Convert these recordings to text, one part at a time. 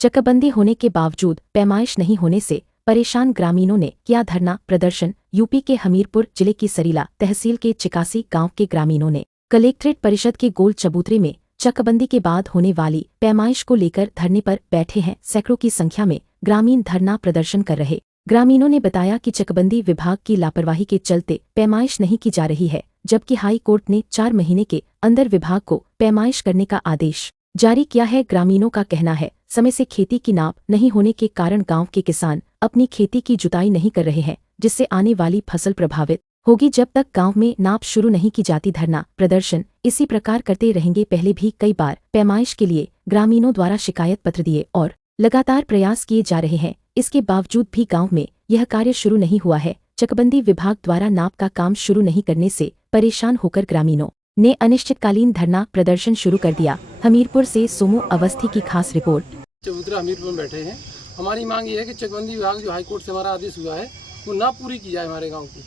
चकबंदी होने के बावजूद पैमाइश नहीं होने से परेशान ग्रामीणों ने किया धरना प्रदर्शन। यूपी के हमीरपुर जिले की सरीला तहसील के चिकासी गांव के ग्रामीणों ने कलेक्ट्रेट परिषद के गोल चबूतरे में चकबंदी के बाद होने वाली पैमाइश को लेकर धरने पर बैठे हैं। सैकड़ों की संख्या में ग्रामीण धरना प्रदर्शन कर रहे ग्रामीणों ने बताया कि चकबंदी विभाग की लापरवाही के चलते पैमाइश नहीं की जा रही है, जबकि हाई कोर्ट ने 4 महीने के अंदर विभाग को पैमाइश करने का आदेश जारी किया है। ग्रामीणों का कहना है, समय से खेती की नाप नहीं होने के कारण गांव के किसान अपनी खेती की जुताई नहीं कर रहे हैं, जिससे आने वाली फसल प्रभावित होगी जब तक गांव में नाप शुरू नहीं की जाती। धरना प्रदर्शन इसी प्रकार करते रहेंगे। पहले भी कई बार पैमाइश के लिए ग्रामीणों द्वारा शिकायत पत्र दिए और लगातार प्रयास किए जा रहे हैं, इसके बावजूद भी गांव में यह कार्य शुरू नहीं हुआ है। चकबंदी विभाग द्वारा नाप का काम शुरू नहीं करने से परेशान होकर ग्रामीणों ने अनिश्चितकालीन धरना प्रदर्शन शुरू कर दिया। हमीरपुर से सोमू अवस्थी की खास रिपोर्ट। चबूतरा हमीरपुर में बैठे हैं। हमारी मांग ये है कि चकबंदी विभाग जो हाईकोर्ट से हमारा आदेश हुआ है वो नाप पूरी की जाए हमारे गांव की,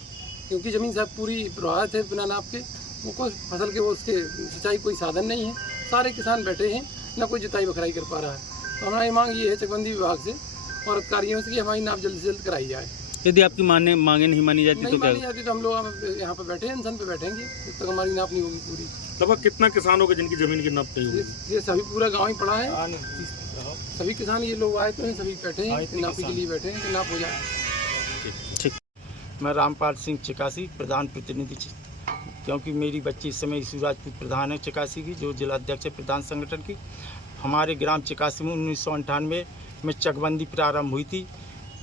क्योंकि ज़मीन सब पूरी प्रभावित है। बिना नाप के वो कोई फसल के वो उसके सिंचाई कोई साधन नहीं है। सारे किसान बैठे हैं, ना कोई जुताई बखराई कर पा रहा है। तो हमारी मांग ये है चकबंदी विभाग से और अधिकारियों से कि हमारी नाप जल्द से जल्द कराई जाए। यदि आपकी मांगे नहीं मानी जाती तो क्या? मानी जाती तो हम लोग यहाँ पे बैठे हैं, अनशन पे बैठेंगे जब तक हमारी नाप नहीं होगी पूरी। लगभग कितना किसान होगा जिनकी जमीन की नाप नहीं होगी? ये सभी पूरा गाँव ही पड़ा है। सभी किसान ये लोग आए तो हैं, सभी बैठे हैं, नापी के लिए बैठे हैं कि नाप हो जाए। ठीक। मैं रामपाल सिंह चिकासी प्रधान प्रतिनिधि, क्योंकि मेरी बच्ची इस समय ईसु राजपूत प्रधान है चिकासी की, जो जिला अध्यक्ष है प्रधान संगठन की। हमारे ग्राम चिकासी में 1998 में चकबंदी प्रारंभ हुई थी,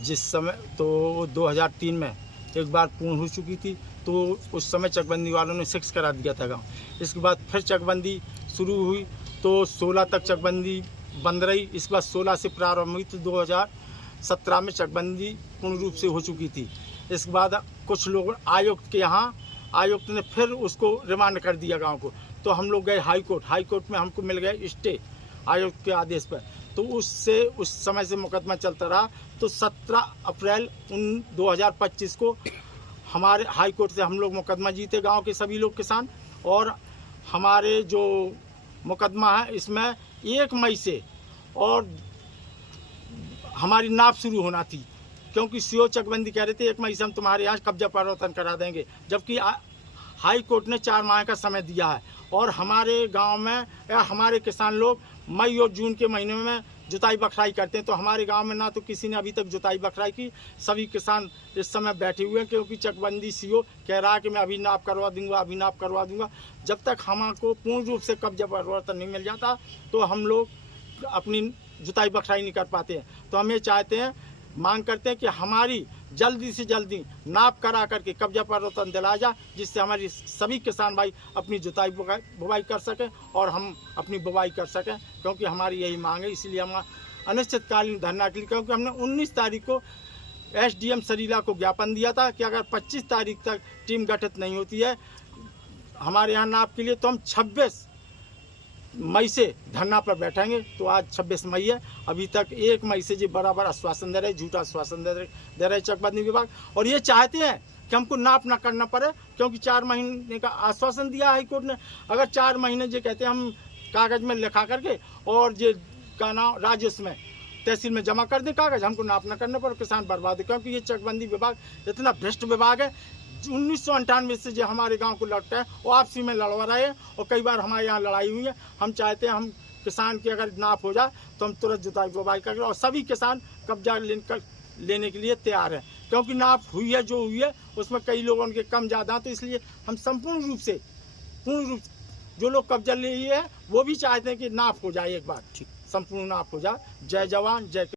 जिस समय तो 2003 में एक बार पूर्ण हो चुकी थी। तो उस समय चकबंदी वालों ने 6 करा दिया था गाँव। इसके बाद फिर चकबंदी शुरू हुई तो 16 तक चकबंदी बंद रही। इस बार 16 से प्रारंभ हुई तो 2017 में चकबंदी पूर्ण रूप से हो चुकी थी। इसके बाद कुछ लोग आयुक्त के यहाँ, आयुक्त ने फिर उसको रिमांड कर दिया गांव को। तो हम लोग गए हाई कोर्ट में हमको मिल गए स्टे आयुक्त के आदेश पर। तो उससे उस समय से मुकदमा चलता रहा। तो 17 अप्रैल 2025 को हमारे हाई कोर्ट से हम लोग मुकदमा जीते, गांव के सभी लोग किसान। और हमारे जो मुकदमा है इसमें 1 मई से और हमारी नाप शुरू होना थी, क्योंकि सीओ चकबंदी कह रहे थे 1 मई से हम तुम्हारे यहाँ कब्जा परिवर्तन करा देंगे, जबकि हाई कोर्ट ने 4 माह का समय दिया है। और हमारे गांव में या हमारे किसान लोग मई और जून के महीने में जुताई बखराई करते हैं। तो हमारे गांव में ना तो किसी ने अभी तक जुताई बखराई की। सभी किसान इस समय बैठे हुए हैं, क्योंकि चकबंदी सीओ कह रहा है कि मैं अभी नाप करवा दूंगा। जब तक हमको पूर्ण रूप से कब्जा परिवर्तन नहीं मिल जाता तो हम लोग अपनी जुताई बखराई नहीं कर पाते हैं। तो हम ये चाहते हैं, मांग करते हैं कि हमारी जल्दी से जल्दी नाप करा करके कब्जा परिवर्तन दिलाया जाए, जिससे हमारी सभी किसान भाई अपनी जुताई बुवाई कर सकें और हम अपनी बुवाई कर सकें, क्योंकि हमारी यही मांग है। इसलिए हम अनिश्चितकालीन धरना के लिए, क्योंकि हमने 19 तारीख को एसडीएम सरीला को ज्ञापन दिया था कि अगर 25 तारीख तक टीम गठित नहीं होती है हमारे यहाँ नाप के लिए, तो हम 26 मई से धरना पर बैठेंगे। तो आज 26 मई है, अभी तक 1 मई से जी बराबर आश्वासन दे रहे, झूठा आश्वासन दे रहे चकबंदी विभाग। और ये चाहते हैं कि हमको नाप ना करना पड़े, क्योंकि 4 महीने का आश्वासन दिया हाईकोर्ट ने। अगर 4 महीने जो कहते हैं हम कागज़ में लिखा करके और ये का नाम राजस्व में तहसील में जमा कर दें कागज़, हमको नाप ना करना पड़े, किसान बर्बाद है। क्योंकि ये चकबंदी विभाग इतना भ्रष्ट विभाग है। 1998 से जो हमारे गांव को लड़ता है वो आपसी में लड़वा रहे हैं, और कई बार हमारे यहाँ लड़ाई हुई है। हम चाहते हैं हम किसान की अगर नाप हो जाए तो हम तुरंत जुताई बुवाई करें, और सभी किसान कब्जा लेने के लिए तैयार हैं। क्योंकि नाप हुई है जो हुई है उसमें कई लोगों के कम ज़्यादा हैं। तो इसलिए हम पूर्ण रूप जो लोग कब्जा लिए हैं वो भी चाहते हैं कि नाप हो जाए, एक बार संपूर्ण नाप हो जाए। जय जवान जय